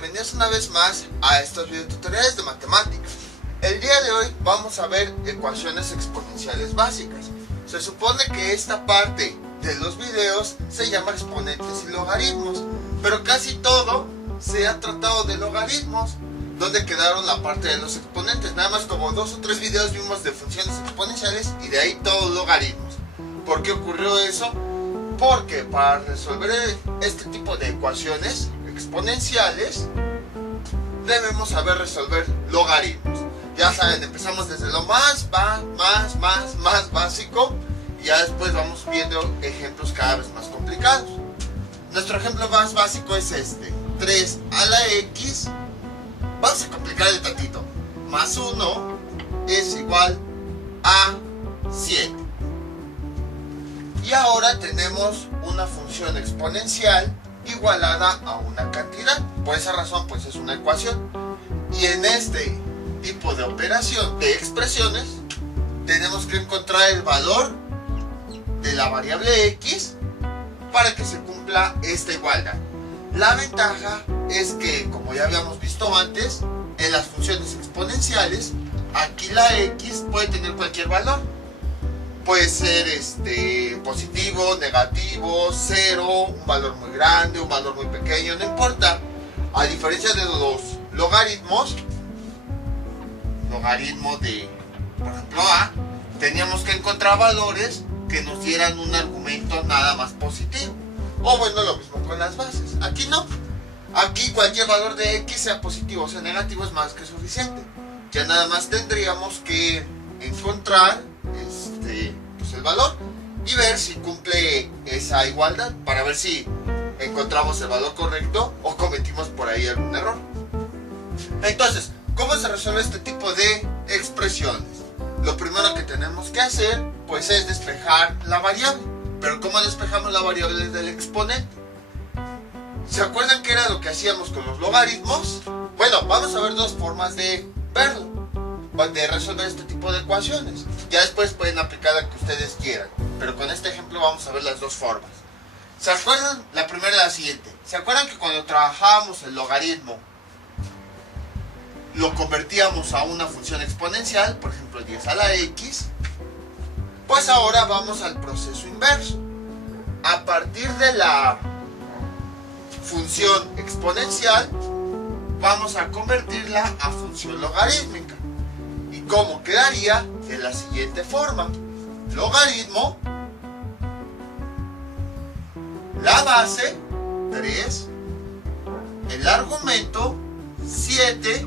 bienvenidos una vez más a estos videotutoriales de matemáticas. El día de hoy vamos a ver ecuaciones exponenciales básicas. Se supone que esta parte de los videos se llama exponentes y logaritmos, pero casi todo se ha tratado de logaritmos, donde quedaron la parte de los exponentes. Nada más como 2 o 3 videos vimos de funciones exponenciales y de ahí todos logaritmos. ¿Por qué ocurrió eso? Porque para resolver este tipo de ecuaciones exponenciales debemos saber resolver logaritmos. Ya saben, empezamos desde lo más básico y ya después vamos viendo ejemplos cada vez más complicados. Nuestro ejemplo más básico es este: 3 a la x, vamos a complicarle tantito, más 1 es igual a 7. Y ahora tenemos una función exponencial igualada a una cantidad. Por esa razón, pues es una ecuación. Y en este tipo de operación, de expresiones, tenemos que encontrar el valor de la variable x para que se cumpla esta igualdad. La ventaja es que, como ya habíamos visto antes, en las funciones exponenciales, aquí la x puede tener cualquier valor. Puede ser positivo, negativo, 0, un valor muy grande, un valor muy pequeño, no importa. A diferencia de los logaritmos, logaritmo de, por ejemplo, a, teníamos que encontrar valores que nos dieran un argumento nada más positivo. O bueno, lo mismo con las bases. Aquí no. Aquí cualquier valor de x, sea positivo o sea negativo, es más que suficiente. Ya nada más tendríamos que encontrar pues el valor y ver si cumple esa igualdad, para ver si encontramos el valor correcto o cometimos por ahí algún error. Entonces, ¿cómo se resuelve este tipo de expresiones? Lo primero que tenemos que hacer pues es despejar la variable. Pero ¿cómo despejamos la variable del exponente? ¿Se acuerdan qué era lo que hacíamos con los logaritmos? Bueno, vamos a ver dos formas de verlo, de resolver este tipo de ecuaciones. Ya después pueden aplicar la que ustedes quieran, pero con este ejemplo vamos a ver las dos formas. ¿Se acuerdan? La primera es la siguiente. ¿Se acuerdan que cuando trabajábamos el logaritmo lo convertíamos a una función exponencial, por ejemplo 10 a la x? Pues ahora vamos al proceso inverso. A partir de la función exponencial vamos a convertirla a función logarítmica. ¿Y cómo quedaría? De la siguiente forma: logaritmo, la base 3, el argumento 7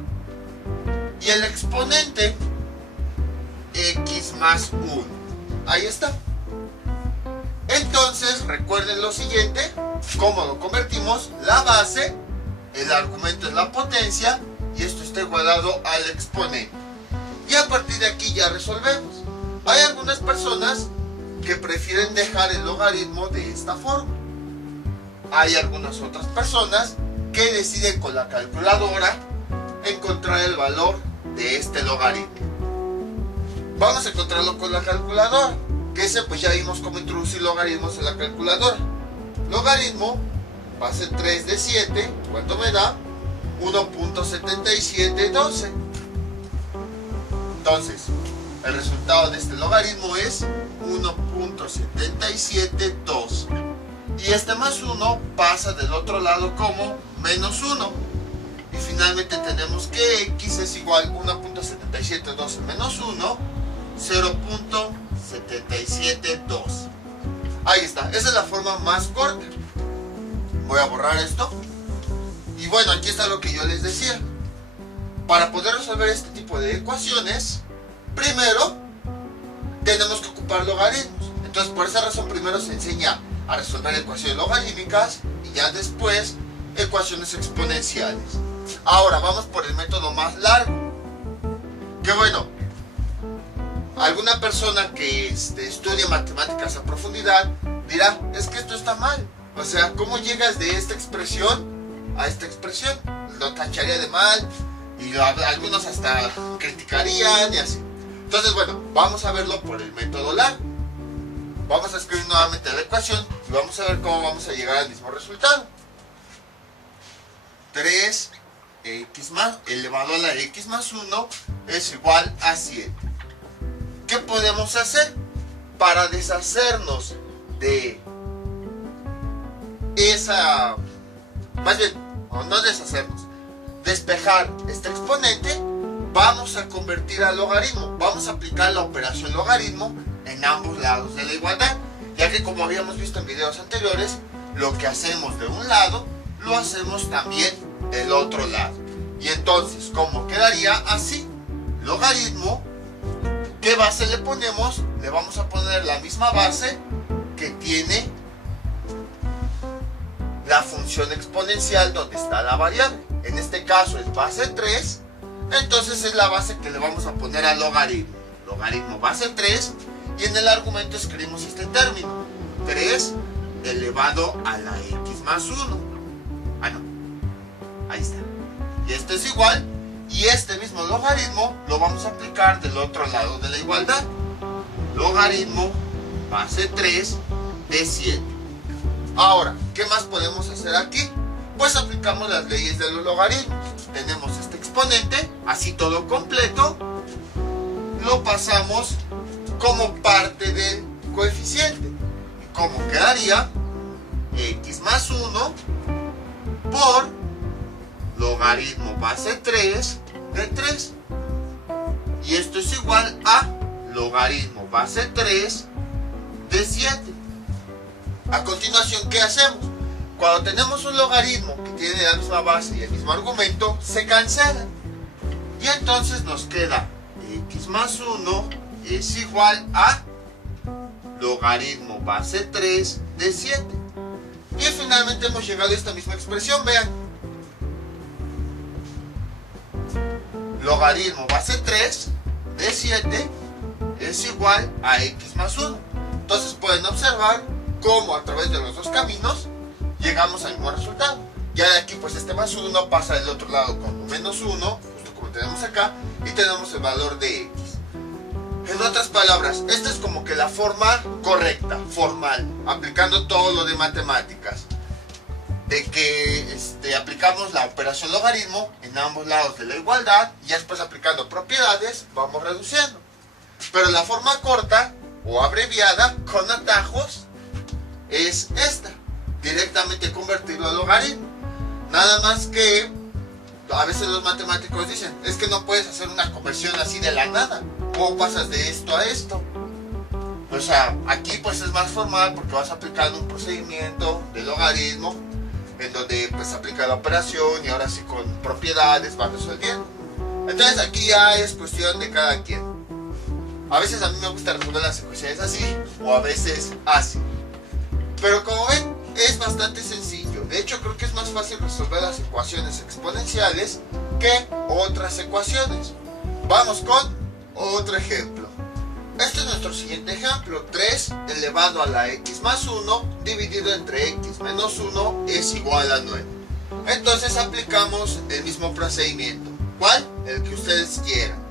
y el exponente x más 1. Ahí está. Entonces recuerden lo siguiente: cómo lo convertimos. La base, el argumento es la potencia y esto está igualado al exponente. Y a partir de aquí ya resolvemos. Hay algunas personas que prefieren dejar el logaritmo de esta forma. Hay algunas otras personas que deciden con la calculadora encontrar el valor de este logaritmo. Vamos a encontrarlo con la calculadora, que ese pues ya vimos cómo introducir logaritmos en la calculadora. Logaritmo, base 3 de 7, ¿cuánto me da? 1.7712. Entonces, el resultado de este logaritmo es 1.7712. Y este más 1 pasa del otro lado como menos 1. Y finalmente tenemos que x es igual a 1.7712 menos 1, 0.772. Ahí está, esa es la forma más corta. Voy a borrar esto. Y bueno, aquí está lo que yo les decía. Para poder resolver este tipo de ecuaciones, primero tenemos que ocupar logaritmos. Entonces, por esa razón, primero se enseña a resolver ecuaciones logarítmicas y ya después ecuaciones exponenciales. Ahora vamos por el método más largo. Que bueno, alguna persona que estudie matemáticas a profundidad dirá: es que esto está mal. O sea, ¿cómo llegas de esta expresión a esta expresión? Lo tacharía de mal y algunos hasta criticarían y así. Entonces, bueno, vamos a verlo por el método largo. Vamos a escribir nuevamente la ecuación y vamos a ver cómo vamos a llegar al mismo resultado. 3 elevado a la x más 1 es igual a 7. ¿Qué podemos hacer? Para deshacernos de esa, más bien, o no deshacernos, despejar este exponente, vamos a convertir al logaritmo. Vamos a aplicar la operación logaritmo en ambos lados de la igualdad, ya que como habíamos visto en videos anteriores, lo que hacemos de un lado, lo hacemos también del otro lado. Y entonces, ¿cómo quedaría? Así, logaritmo, ¿qué base le ponemos? Le vamos a poner la misma base que tiene la función exponencial donde está la variable. En este caso es base 3, entonces es la base que le vamos a poner al logaritmo. Logaritmo base 3, y en el argumento escribimos este término, 3 elevado a la x más 1. Ah, no, ahí está. Y esto es igual, y este mismo logaritmo lo vamos a aplicar del otro lado de la igualdad. Logaritmo base 3 de 7. Ahora, ¿qué más podemos hacer aquí? Pues aplicamos las leyes de los logaritmos. Tenemos este exponente, así todo completo, lo pasamos como parte del coeficiente. ¿Y cómo quedaría? X más 1 por logaritmo base 3 de 3. Y esto es igual a logaritmo base 3 de 7. A continuación, ¿qué hacemos? Cuando tenemos un logaritmo que tiene la misma base y el mismo argumento, se cancelan. Y entonces nos queda x más 1 es igual a logaritmo base 3 de 7. Y finalmente hemos llegado a esta misma expresión, vean. Logaritmo base 3 de 7 es igual a x más 1. Entonces pueden observar cómo a través de los dos caminos llegamos al mismo resultado. Ya de aquí pues este más 1 pasa del otro lado con menos 1, justo como tenemos acá, y tenemos el valor de x. En otras palabras, esta es como que la forma correcta, formal, aplicando todo lo de matemáticas, de que aplicamos la operación logaritmo en ambos lados de la igualdad, y después aplicando propiedades vamos reduciendo. Pero la forma corta o abreviada con atajos es esta, directamente convertirlo a logaritmo. Nada más que a veces los matemáticos dicen, es que no puedes hacer una conversión así de la nada. ¿Cómo pasas de esto a esto? O sea, aquí pues es más formal porque vas aplicando un procedimiento de logaritmo en donde pues aplica la operación y ahora sí con propiedades vas resolviendo. Entonces aquí ya es cuestión de cada quien. A veces a mí me gusta resolver las ecuaciones así o a veces así. Pero como ven, es bastante sencillo. De hecho, creo que es más fácil resolver las ecuaciones exponenciales que otras ecuaciones. Vamos con otro ejemplo. Este es nuestro siguiente ejemplo. 3 elevado a la x más 1 dividido entre x menos 1 es igual a 9. Entonces aplicamos el mismo procedimiento. ¿Cuál? El que ustedes quieran.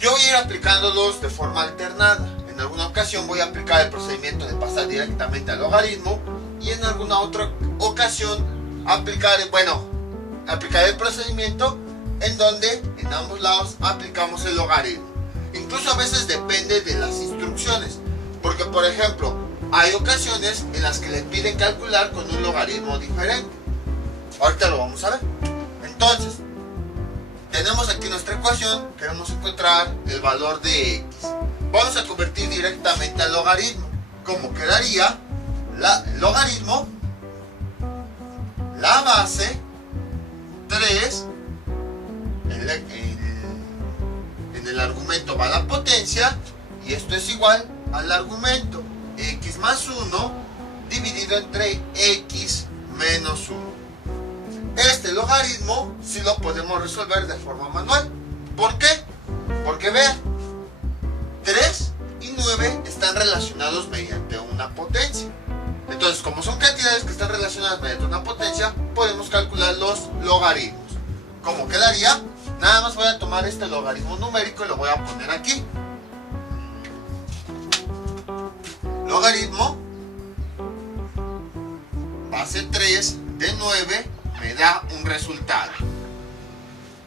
Yo voy a ir aplicándolos de forma alternada. En alguna ocasión voy a aplicar el procedimiento de pasar directamente al logaritmo y en alguna otra ocasión aplicaré el procedimiento en donde en ambos lados aplicamos el logaritmo. Incluso a veces depende de las instrucciones, porque por ejemplo hay ocasiones en las que le piden calcular con un logaritmo diferente. Ahorita lo vamos a ver. Entonces tenemos aquí nuestra ecuación, queremos encontrar el valor de x. Vamos a convertir directamente al logaritmo. ¿Cómo quedaría? Logaritmo, la base 3, en el argumento va la potencia, y esto es igual al argumento x más 1 dividido entre x menos 1. Este logaritmo sí lo podemos resolver de forma manual. ¿Por qué? Porque vean, 3 y 9 están relacionados mediante una potencia. Entonces, como son cantidades que están relacionadas mediante una potencia, podemos calcular los logaritmos. ¿Cómo quedaría? Nada más voy a tomar este logaritmo numérico y lo voy a poner aquí. Logaritmo base 3 de 9 me da un resultado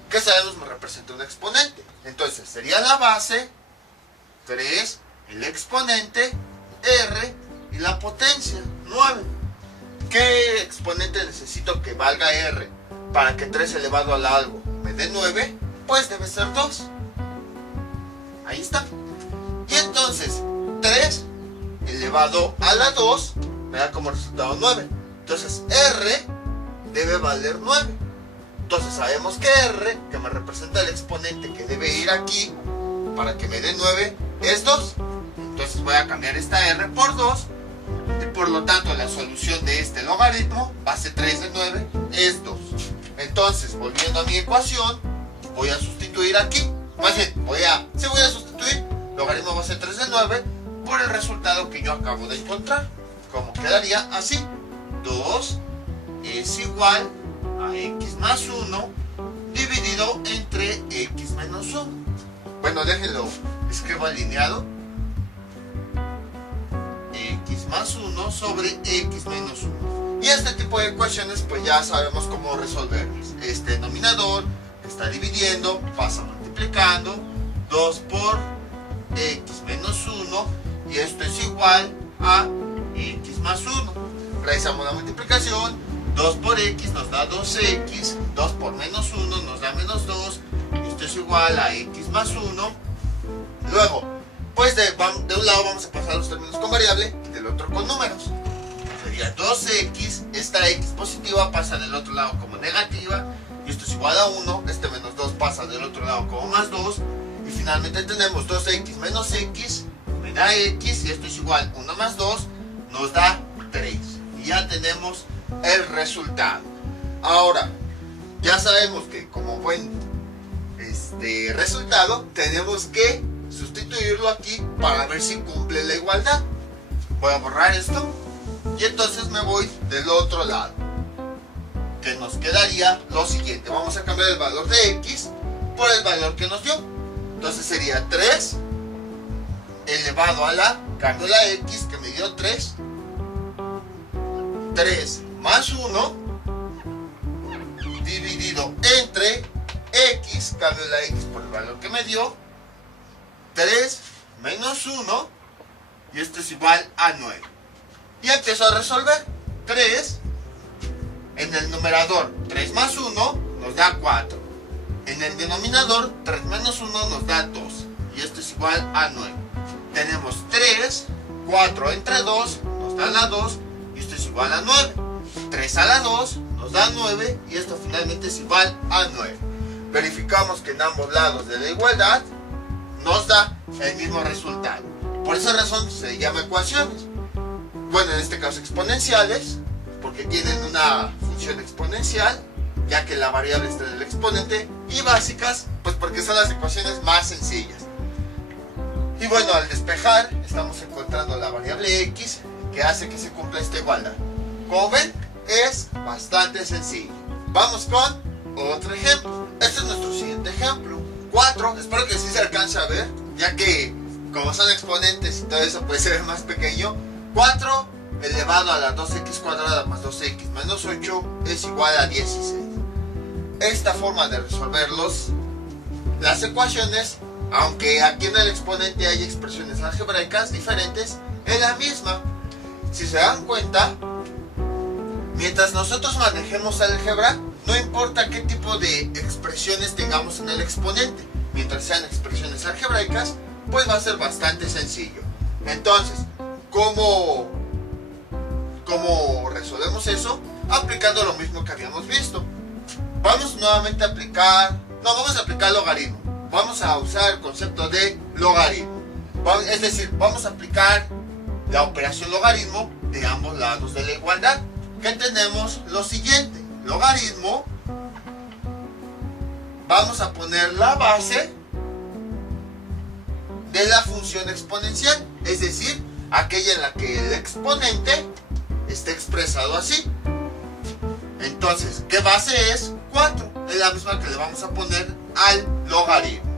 que sabemos me representa un exponente. Entonces sería la base, 3, el exponente, R y la potencia, 9. ¿Qué exponente necesito que valga R para que 3 elevado al algo me dé 9? Pues debe ser 2. Ahí está. Y entonces 3 elevado a la 2 me da como resultado 9. Entonces R debe valer 9. Entonces sabemos que R, que me representa el exponente que debe ir aquí para que me dé 9, es 2. Entonces voy a cambiar esta R por 2. Y por lo tanto la solución de este logaritmo, base 3 de 9, es 2. Entonces, volviendo a mi ecuación, voy a sustituir aquí. Más bien, voy a sustituir logaritmo base 3 de 9 por el resultado que yo acabo de encontrar. Como quedaría así. 2 es igual a x más 1 dividido entre x menos 1. Bueno, déjenlo, escribo alineado. X más 1 sobre x menos 1. Y este tipo de ecuaciones pues ya sabemos cómo resolverlas. Este denominador que está dividiendo pasa multiplicando. 2 por x menos 1 y esto es igual a x más 1. Realizamos la multiplicación. 2 por x nos da 2x. 2 por menos 1 nos da menos 2. Esto es igual a x más 1. Luego, pues de un lado vamos a pasar los términos con variable y del otro con números. Sería 2x, esta x positiva pasa del otro lado como negativa, y esto es igual a 1, este menos 2 pasa del otro lado como más 2, y finalmente tenemos 2x menos x, me da x, y esto es igual, 1 más 2, nos da 3. Y ya tenemos el resultado. Ahora, ya sabemos que como buen resultado, tenemos que sustituirlo aquí para ver si cumple la igualdad. Voy a borrar esto y entonces me voy del otro lado, que nos quedaría lo siguiente. Vamos a cambiar el valor de x por el valor que nos dio. Entonces sería 3 elevado a la, cambio la x que me dio 3 más 1 dividido entre x, cambio la x por el valor que me dio, 3 menos 1, y esto es igual a 9. Y empiezo a resolver. 3 en el numerador, 3 más 1 nos da 4. En el denominador, 3 menos 1 nos da 2. Y esto es igual a 9. Tenemos 3, 4 entre 2 nos da la 2. Y esto es igual a 9. 3 a la 2 nos da 9. Y esto finalmente es igual a 9. Verificamos que en ambos lados de la igualdad nos da el mismo resultado. Por esa razón se llama ecuaciones. Bueno, en este caso exponenciales, porque tienen una función exponencial, ya que la variable está en el exponente, y básicas, pues porque son las ecuaciones más sencillas. Y bueno, al despejar, estamos encontrando la variable x, que hace que se cumpla esta igualdad. Como ven, es bastante sencillo. Vamos con otro ejemplo. Este es nuestro siguiente ejemplo. 4, espero que sí se alcance a ver, ya que como son exponentes y todo eso puede ser más pequeño. 4 elevado a la 2x cuadrada más 2x menos 8 es igual a 16. Esta forma de resolver las ecuaciones, aunque aquí en el exponente hay expresiones algebraicas diferentes, es la misma. Si se dan cuenta, mientras nosotros manejemos álgebra, no importa qué tipo de expresiones tengamos en el exponente, mientras sean expresiones algebraicas, pues va a ser bastante sencillo. Entonces, ¿cómo resolvemos eso? Aplicando lo mismo que habíamos visto. Vamos nuevamente a aplicar, vamos a aplicar logaritmo. Vamos a usar el concepto de logaritmo. Es decir, vamos a aplicar la operación logaritmo de ambos lados de la igualdad. Que tenemos lo siguiente: logaritmo, vamos a poner la base de la función exponencial, es decir, aquella en la que el exponente esté expresado así. Entonces, ¿qué base es? 4. Es la misma que le vamos a poner al logaritmo.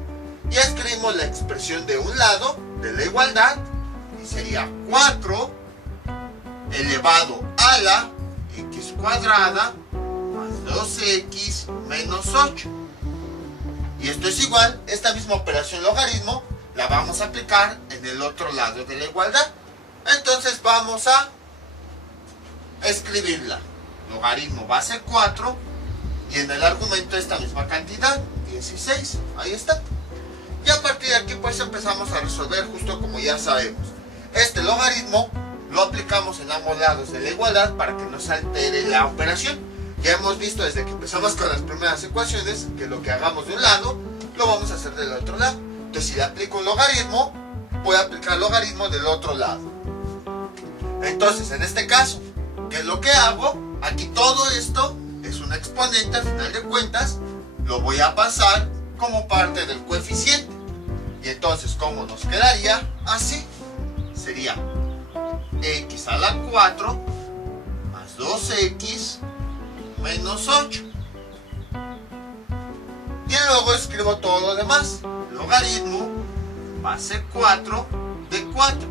Y escribimos la expresión de un lado de la igualdad, y sería 4 elevado a la x cuadrada más 2x menos 8. Y esto es igual, esta misma operación logaritmo la vamos a aplicar en el otro lado de la igualdad. Entonces vamos a escribirla. Logaritmo base 4 y en el argumento esta misma cantidad, 16. Ahí está. Y a partir de aquí pues empezamos a resolver justo como ya sabemos. Este logaritmo lo aplicamos en ambos lados de la igualdad para que no se altere la operación. Ya hemos visto desde que empezamos con las primeras ecuaciones que lo que hagamos de un lado lo vamos a hacer del otro lado. Entonces si le aplico un logaritmo, voy a aplicar el logaritmo del otro lado. Entonces en este caso, ¿qué es lo que hago? Aquí todo esto es un exponente, al final de cuentas lo voy a pasar como parte del coeficiente. Y entonces, ¿cómo nos quedaría? Así. Sería x a la 4 más 2x menos 8. Y luego escribo todo lo demás. Logaritmo base 4 de 4.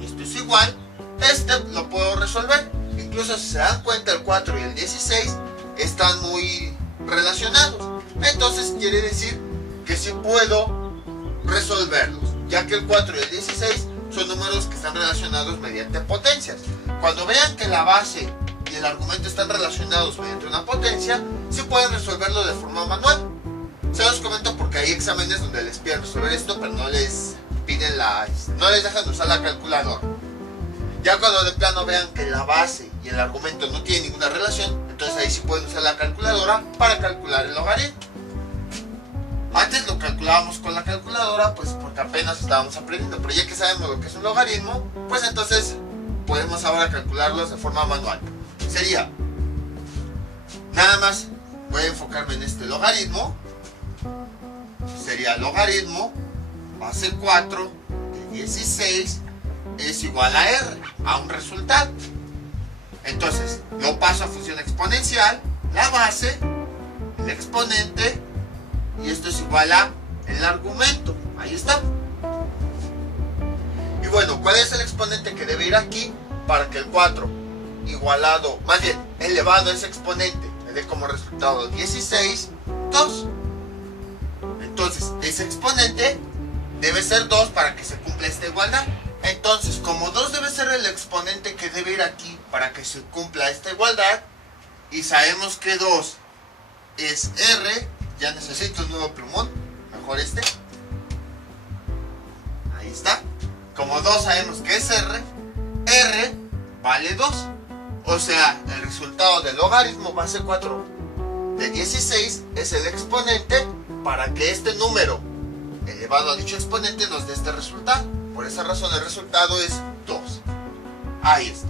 Y esto es igual. Este lo puedo resolver. Incluso si se dan cuenta, el 4 y el 16 están muy relacionados. Entonces quiere decir que sí puedo resolverlos, ya que el 4 y el 16 son números que están relacionados mediante potencias. Cuando vean que la base y el argumento están relacionados mediante una potencia, sí pueden resolverlo de forma manual. Se los comento porque hay exámenes donde les piden resolver esto, pero no les piden no les dejan usar la calculadora. Ya cuando de plano vean que la base y el argumento no tienen ninguna relación, entonces ahí sí pueden usar la calculadora para calcular el logaritmo. Antes lo calculábamos con la calculadora, pues porque apenas estábamos aprendiendo, pero ya que sabemos lo que es un logaritmo, pues entonces podemos ahora calcularlos de forma manual. Sería, nada más voy a enfocarme en este logaritmo, sería logaritmo base 4 de 16 es igual a r, a un resultado. Entonces lo paso a función exponencial, la base, el exponente, y esto es igual a el argumento. Ahí está. Y bueno, ¿cuál es el exponente que debe ir aquí para que el 4 igualado, más bien elevado a ese exponente, me dé como resultado 16, 2? Entonces ese exponente debe ser 2 para que se cumpla esta igualdad. Entonces, como 2 debe ser el exponente que debe ir aquí para que se cumpla esta igualdad, y sabemos que 2 es r, ya necesito un nuevo plumón, mejor este. Ahí está. Como 2 sabemos que es r, r vale 2. O sea, el resultado del logaritmo base 4 de 16 es el exponente para que este número elevado a dicho exponente nos dé este resultado. Por esa razón el resultado es 2. Ahí está.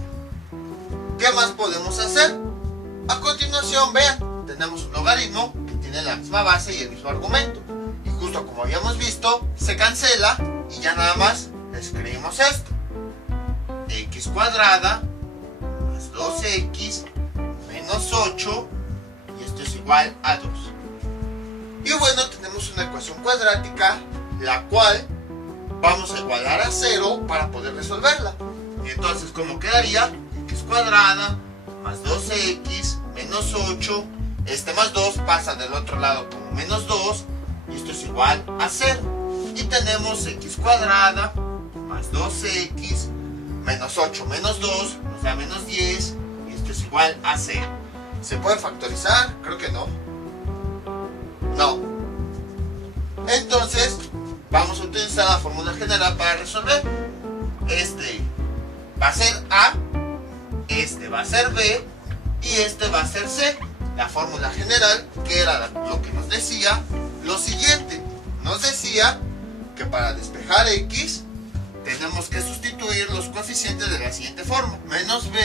¿Qué más podemos hacer? A continuación, vean, tenemos un logaritmo que tiene la misma base y el mismo argumento. Y justo como habíamos visto, se cancela y ya nada más escribimos esto. X cuadrada más 2x menos 8, y esto es igual a 2. Y bueno, tenemos una ecuación cuadrática, la cual vamos a igualar a 0 para poder resolverla. Y entonces, ¿cómo quedaría? X cuadrada más 2x menos 8. Este más 2 pasa del otro lado como menos 2. Y esto es igual a 0. Y tenemos x cuadrada más 2x menos 8 menos 2 nos da menos 10. Y esto es igual a 0. ¿Se puede factorizar? Creo que no. No. Entonces vamos a utilizar la fórmula general para resolver. Este va a ser A, este va a ser B y este va a ser C. La fórmula general, que era lo que nos decía lo siguiente. Nos decía que para despejar X tenemos que sustituir los coeficientes de la siguiente forma. Menos B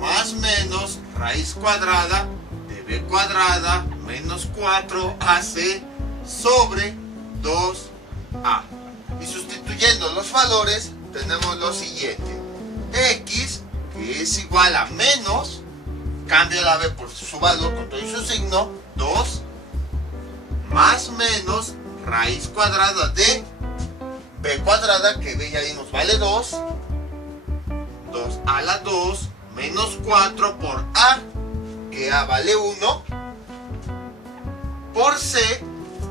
más menos raíz cuadrada de B cuadrada menos 4AC sobre 2A. Y sustituyendo los valores tenemos lo siguiente. X, que es igual a menos, cambio la B por su valor con todo y su signo, 2 más menos raíz cuadrada de B cuadrada, que B ya vimos vale 2, 2 a la 2 menos 4 por A, que que A vale 1, por C,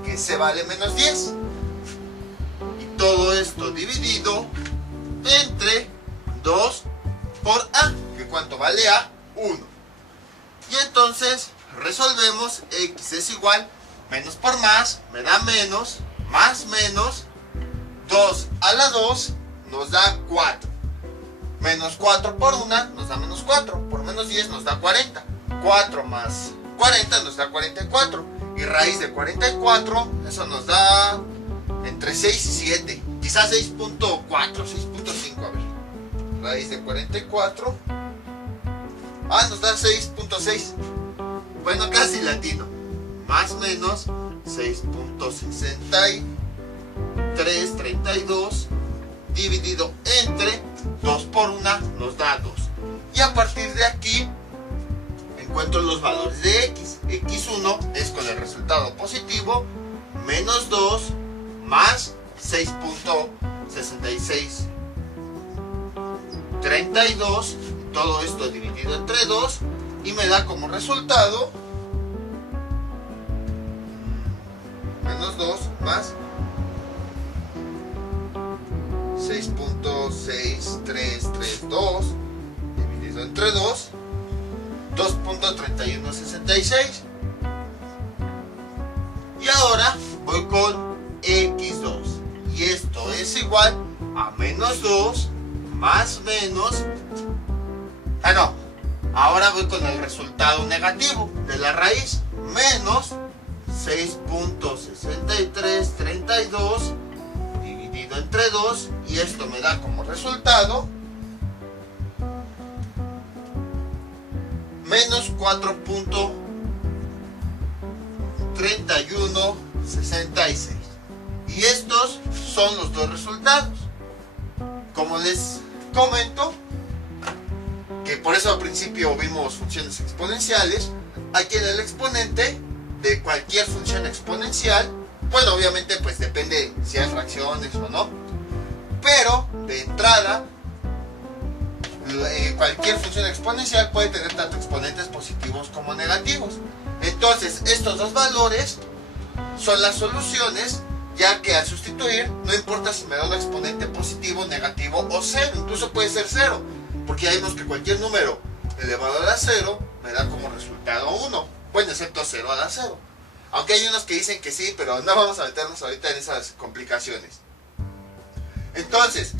que C vale menos 10. Y todo esto dividido entre 2 por A, que ¿cuánto vale A? 1. Y entonces resolvemos, X es igual, menos por más, me da menos, más menos, 2 a la 2 nos da 4. Menos 4 por 1 nos da menos 4, por menos 10 nos da 40. 4 más 40 nos da 44. Y raíz de 44, eso nos da entre 6 y 7. Quizás 6.4, 6.5, a ver. Raíz de 44. Nos da 6.6. Bueno, casi latino. Más menos 6.6332 dividido entre 2 por 1 nos da 2. Y a partir de aquí encuentro los valores de X. X1 es con el resultado positivo, menos 2 más 6.6632. Todo esto dividido entre 2 y me da como resultado menos 2 más 6.6332 dividido entre 2, 2.3166. Y ahora voy con X2. Y esto es igual a menos 2 más menos... Ahora voy con el resultado negativo de la raíz. Menos 6.6332 dividido entre 2. Y esto me da como resultado menos 4.3166. Y estos son los dos resultados. Como les comento, que por eso al principio vimos funciones exponenciales, aquí en el exponente de cualquier función exponencial, bueno, obviamente pues depende si hay fracciones o no, pero de entrada cualquier función exponencial puede tener tanto exponentes positivos como negativos. Entonces estos dos valores son las soluciones, ya que al sustituir no importa si me da un exponente positivo, negativo o cero, incluso puede ser cero, porque ya vimos que cualquier número elevado a la 0 me da como resultado 1, bueno, excepto 0 a la 0. Aunque hay unos que dicen que sí, pero no vamos a meternos ahorita en esas complicaciones. Entonces,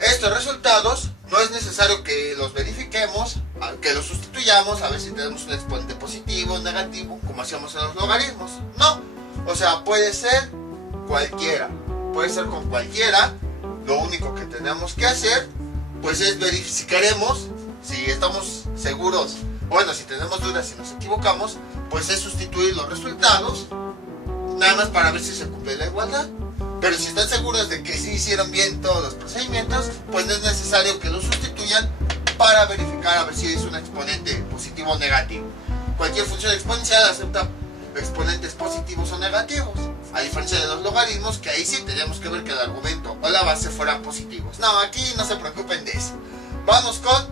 estos resultados no es necesario que los verifiquemos, que los sustituyamos a ver si tenemos un exponente positivo o negativo, como hacíamos en los logaritmos. No, o sea, puede ser cualquiera, puede ser con cualquiera. Lo único que tenemos que hacer pues es verificaremos si estamos seguros, bueno, si tenemos dudas, si nos equivocamos, pues es sustituir los resultados, nada más para ver si se cumple la igualdad. Pero si están seguros de que sí hicieron bien todos los procedimientos, pues no es necesario que los sustituyan para verificar a ver si es un exponente positivo o negativo. Cualquier función exponencial acepta exponentes positivos o negativos, a diferencia de los logaritmos, que ahí sí tenemos que ver que el argumento o la base fueran positivos. No, aquí no se preocupen de eso. Vamos con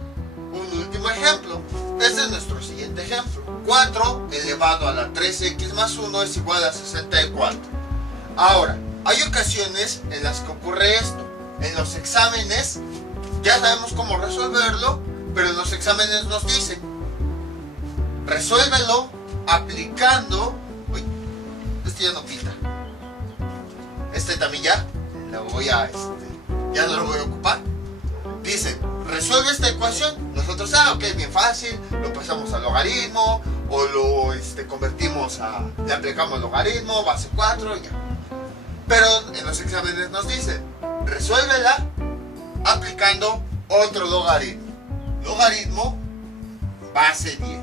un último ejemplo. Este es nuestro siguiente ejemplo. 4 elevado a la 3x más 1 es igual a 64. Ahora, hay ocasiones en las que ocurre esto. En los exámenes ya sabemos cómo resolverlo, pero en los exámenes nos dicen resuélvelo aplicando... Uy, este ya no pinta. Este también ya lo voy a... ya no lo voy a ocupar. Dicen, resuelve esta ecuación. Nosotros, ok, bien fácil, lo pasamos al logaritmo, o lo convertimos a... le aplicamos logaritmo, base 4, ya. Pero en los exámenes nos dicen, resuélvela aplicando otro logaritmo. Logaritmo base 10.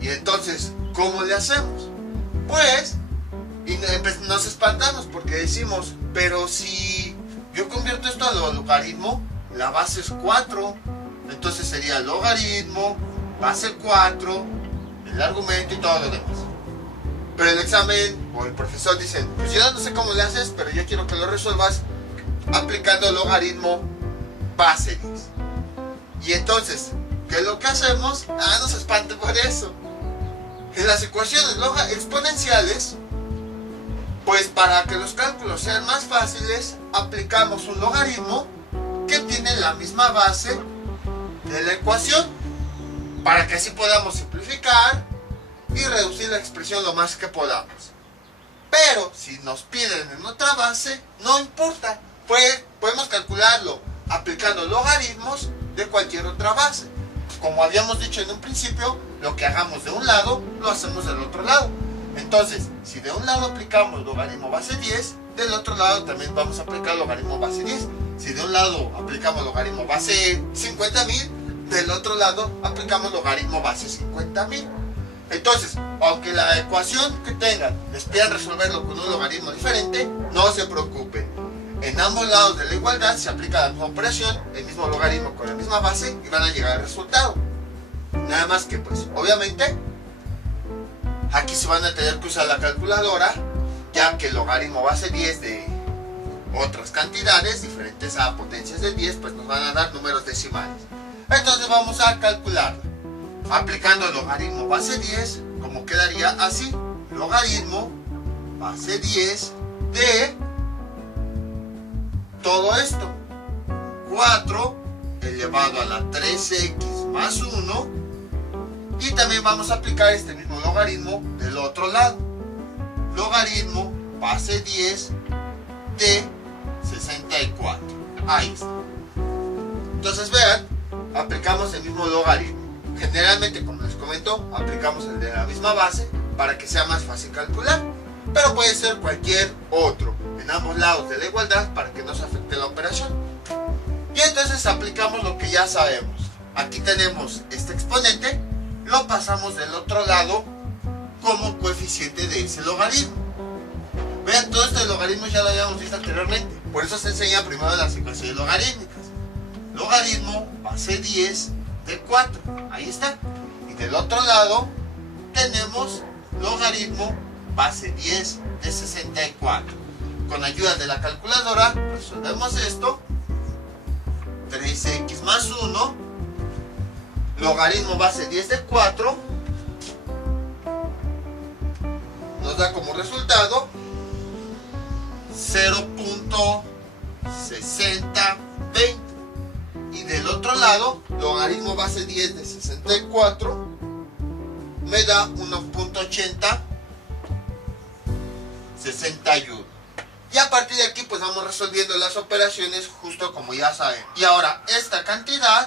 Y entonces, ¿cómo le hacemos? Pues, y nos espantamos porque decimos, pero si yo convierto esto a logaritmo, la base es 4. Entonces sería logaritmo, base 4, el argumento y todo lo demás. Pero el examen o el profesor dice, pues yo no sé cómo le haces, pero yo quiero que lo resuelvas aplicando logaritmo base 10. Y entonces, ¿Qué es lo que hacemos? No se espante por eso. En las ecuaciones exponenciales, pues para que los cálculos sean más fáciles, aplicamos un logaritmo que tiene la misma base de la ecuación, para que así podamos simplificar y reducir la expresión lo más que podamos. Pero si nos piden en otra base, no importa, pues podemos calcularlo aplicando logaritmos de cualquier otra base. Como habíamos dicho en un principio, lo que hagamos de un lado, lo hacemos del otro lado. Entonces, si de un lado aplicamos logaritmo base 10, del otro lado también vamos a aplicar logaritmo base 10. Si de un lado aplicamos logaritmo base 50.000, del otro lado aplicamos logaritmo base 50.000. Entonces, aunque la ecuación que tengan les pidan resolverlo con un logaritmo diferente, no se preocupen. En ambos lados de la igualdad se aplica la misma operación, el mismo logaritmo con la misma base, y van a llegar al resultado. Nada más que, pues, obviamente, aquí se van a tener que usar la calculadora, ya que el logaritmo base 10 de otras cantidades diferentes a potencias de 10, pues nos van a dar números decimales. Entonces vamos a calcularla. Aplicando el logaritmo base 10, como quedaría así: logaritmo base 10 de todo esto, 4 elevado a la 3x más 1, y también vamos a aplicar este mismo logaritmo del otro lado, logaritmo base 10 de 64. Ahí está. Entonces vean, aplicamos el mismo logaritmo. Generalmente, como les comento, aplicamos el de la misma base para que sea más fácil calcular, pero puede ser cualquier otro en ambos lados de la igualdad para que no se afecte la operación. Y entonces aplicamos lo que ya sabemos. Aquí tenemos este exponente, lo pasamos del otro lado como coeficiente de ese logaritmo. Vean, todo este logaritmo ya lo habíamos visto anteriormente, por eso se enseña primero las ecuaciones logarítmicas. Logaritmo base 10 de 4, ahí está. Y del otro lado tenemos logaritmo base 10 de 64. Con ayuda de la calculadora resolvemos esto. 3x más 1, logaritmo base 10 de 4, nos da como resultado 0.6020. Y del otro lado, logaritmo base 10 de 64 me da 1.8061. Y a partir de aquí pues vamos resolviendo las operaciones justo como ya saben. Y ahora esta cantidad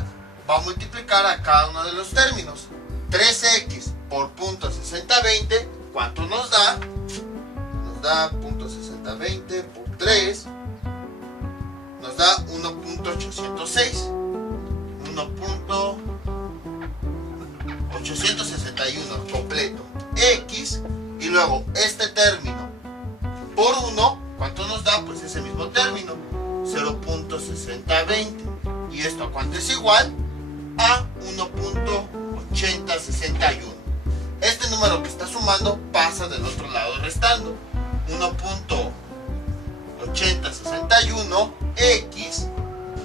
va a multiplicar a cada uno de los términos. 3x por .6020, ¿cuánto nos da? Nos da .6020 por 3, nos da 1.806, 1.861 completo, x, y luego este término por 1, ¿cuánto nos da? Pues ese mismo término, 0.6020, y esto a cuánto es igual a 1.8061. Este número que está sumando pasa del otro lado restando. 1.8061 x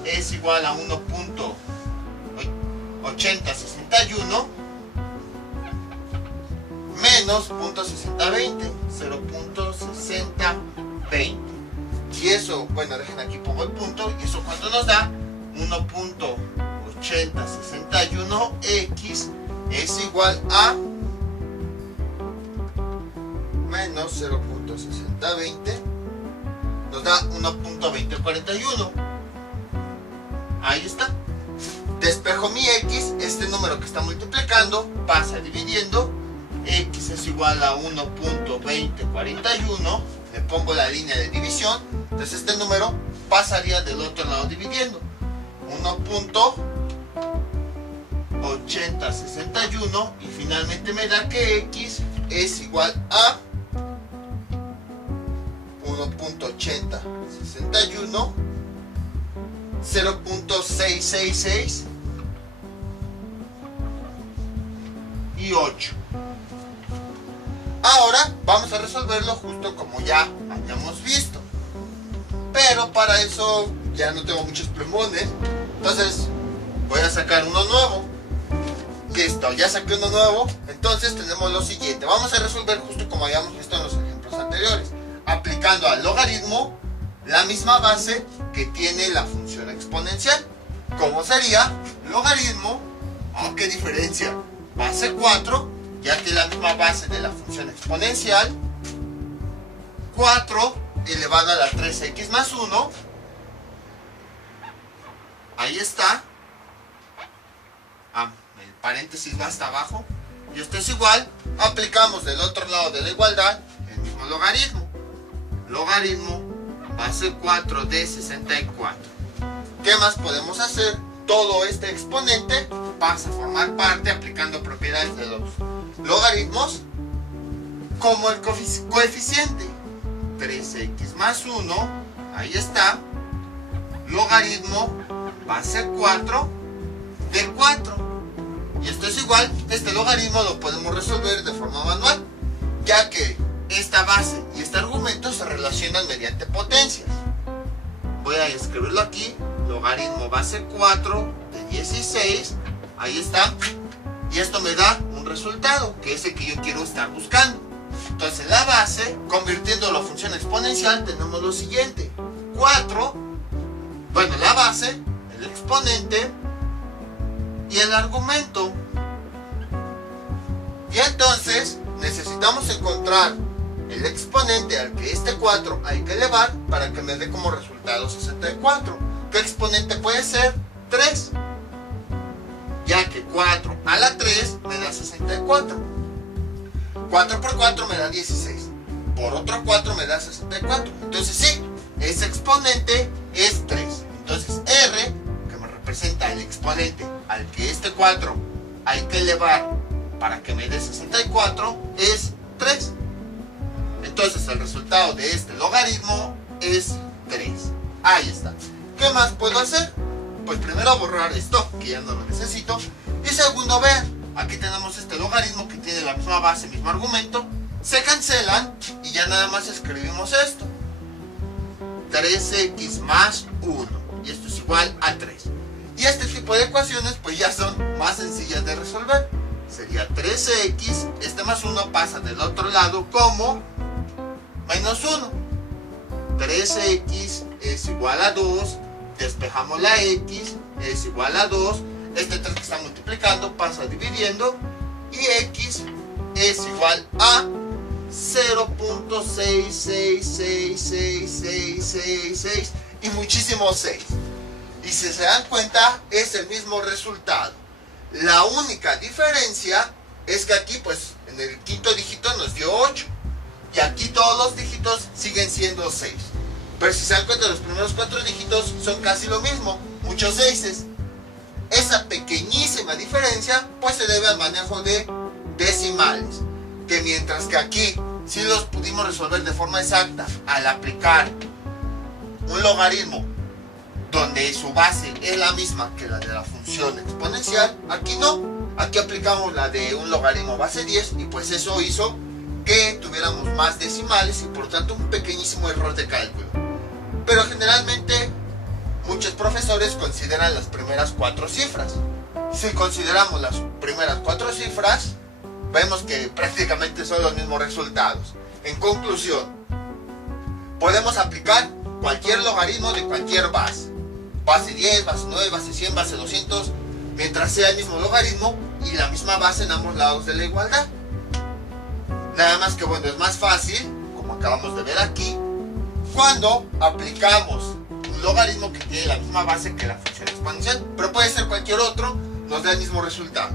es igual a 1.8061 menos .6020, 0.6020. Y eso, bueno, dejen aquí pongo el punto, y eso cuánto nos da. 1.8061 x es igual a menos 0.6020, nos da 1.2041. Ahí está. Despejo mi x, este número que está multiplicando pasa dividiendo, x es igual a 1.2041, le pongo la línea de división, entonces este número pasaría del otro lado dividiendo, 1.8061, y finalmente me da que x es igual a 1.8061, 0.666 y 8. Ahora vamos a resolverlo justo como ya hayamos visto, pero para eso ya no tengo muchos plumones, entonces voy a sacar uno nuevo. Listo, ya saqué uno nuevo. Entonces tenemos lo siguiente. Vamos a resolver justo como habíamos visto en los ejemplos anteriores, aplicando al logaritmo la misma base que tiene la función exponencial. ¿Cómo sería? Logaritmo, oh, qué diferencia, base 4, ya que es la misma base de la función exponencial, 4 elevado a la 3x más 1, ahí está, el paréntesis va hasta abajo, y esto es igual, aplicamos del otro lado de la igualdad el mismo logaritmo, logaritmo base 4 de 64. ¿Qué más podemos hacer? Todo este exponente pasa a formar parte aplicando propiedades de los logaritmos como el coeficiente 3x más 1, ahí está, logaritmo base 4 de 4. Y esto es igual, este logaritmo lo podemos resolver de forma manual, ya que esta base y este argumento se relacionan mediante potencias. Voy a escribirlo aquí, logaritmo base 4 de 16, ahí está, y esto me da un resultado, que es el que yo quiero estar buscando. Entonces la base, convirtiéndolo a función exponencial, tenemos lo siguiente, 4, bueno, la base, el exponente y el argumento. Y entonces necesitamos encontrar el exponente al que este 4 hay que elevar para que me dé como resultado 64. ¿Qué exponente puede ser? 3. Ya que 4 a la 3 me da 64. 4 por 4 me da 16. Por otro 4 me da 64. Entonces sí, ese exponente es 3. Entonces R, que me representa el exponente al que este 4 hay que elevar para que me dé 64, es 3. Entonces el resultado de este logaritmo es 3. Ahí está. ¿Qué más puedo hacer? Pues primero borrar esto, que ya no lo necesito. Y segundo, vean, aquí tenemos este logaritmo que tiene la misma base, mismo argumento. Se cancelan y ya nada más escribimos esto. 3x más 1. Y esto es igual a 3. Y este tipo de ecuaciones pues ya son más sencillas de resolver. Sería 3x, este más 1 pasa del otro lado como menos 1. 3x es igual a 2, despejamos la x, es igual a 2, este 3 que está multiplicando pasa dividiendo, y x es igual a 0.6666666 y muchísimos 6. Y si se dan cuenta, es el mismo resultado. La única diferencia es que aquí pues en el quinto dígito nos dio 8. Y aquí todos los dígitos siguen siendo 6. Pero si se dan cuenta, los primeros 4 dígitos son casi lo mismo, muchos 6. Esa pequeñísima diferencia pues se debe al manejo de decimales. Que mientras que aquí sí los pudimos resolver de forma exacta al aplicar un logaritmo donde su base es la misma que la de la función exponencial, aquí no. Aquí aplicamos la de un logaritmo base 10 y pues eso hizo que tuviéramos más decimales y por tanto un pequeñísimo error de cálculo. Pero generalmente muchos profesores consideran las primeras 4 cifras. Si consideramos las primeras 4 cifras, vemos que prácticamente son los mismos resultados. En conclusión, podemos aplicar cualquier logaritmo de cualquier base. Base 10, base 9, base 100, base 200, mientras sea el mismo logaritmo y la misma base en ambos lados de la igualdad. Nada más que bueno, es más fácil, como acabamos de ver aquí, cuando aplicamos un logaritmo que tiene la misma base que la función exponencial, pero puede ser cualquier otro, nos da el mismo resultado.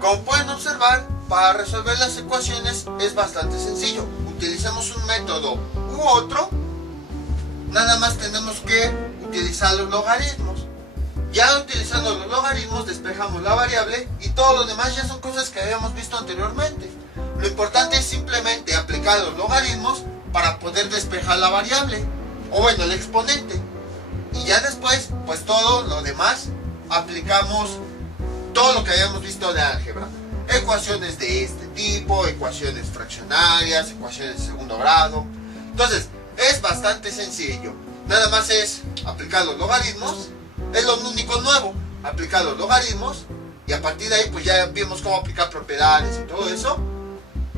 Como pueden observar, para resolver las ecuaciones es bastante sencillo. Utilicemos un método u otro, nada más tenemos que utilizar los logaritmos. Ya utilizando los logaritmos despejamos la variable y todo lo demás ya son cosas que habíamos visto anteriormente. Lo importante es simplemente aplicar los logaritmos para poder despejar la variable, o bueno, el exponente. Y ya después, pues todo lo demás, aplicamos todo lo que habíamos visto de álgebra. Ecuaciones de este tipo, ecuaciones fraccionarias, ecuaciones de segundo grado. Entonces, es bastante sencillo. Nada más es aplicar los logaritmos. Es lo único nuevo, aplicar los logaritmos Y a partir de ahí pues ya vimos cómo aplicar propiedades y todo eso.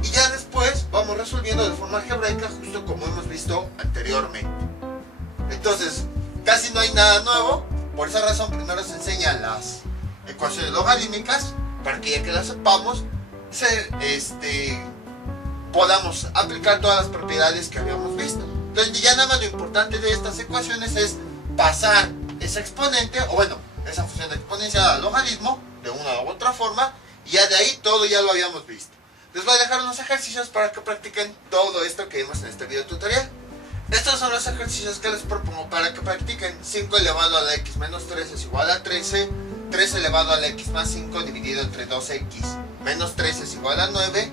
Y ya después vamos resolviendo de forma algebraica, justo como hemos visto anteriormente. Entonces, casi no hay nada nuevo. Por esa razón primero se enseñan las ecuaciones logarítmicas, para que ya que las sepamos, podamos aplicar todas las propiedades que habíamos visto. Entonces ya nada más lo importante de estas ecuaciones es pasar esa exponente, o bueno, esa función exponencial al logaritmo, de una u otra forma, y ya de ahí todo ya lo habíamos visto. Les voy a dejar unos ejercicios para que practiquen todo esto que vimos en este video tutorial. Estos son los ejercicios que les propongo para que practiquen. 5 elevado a la x menos 3 es igual a 13. 3 elevado a la x más 5 dividido entre 2x menos 3 es igual a 9.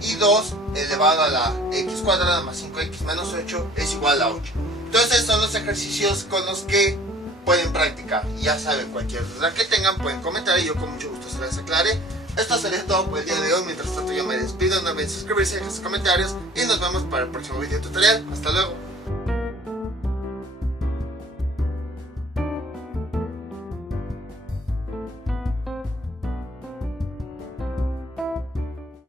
Y 2 elevado a la x cuadrada más 5x menos 8 es igual a 8. Entonces son los ejercicios con los que pueden practicar. Ya saben, cualquier duda que tengan pueden comentar y yo con mucho gusto se las aclaré. Esto sería todo por el día de hoy. Mientras tanto yo me despido. No olviden suscribirse, dejar sus comentarios y nos vemos para el próximo video tutorial. Hasta luego.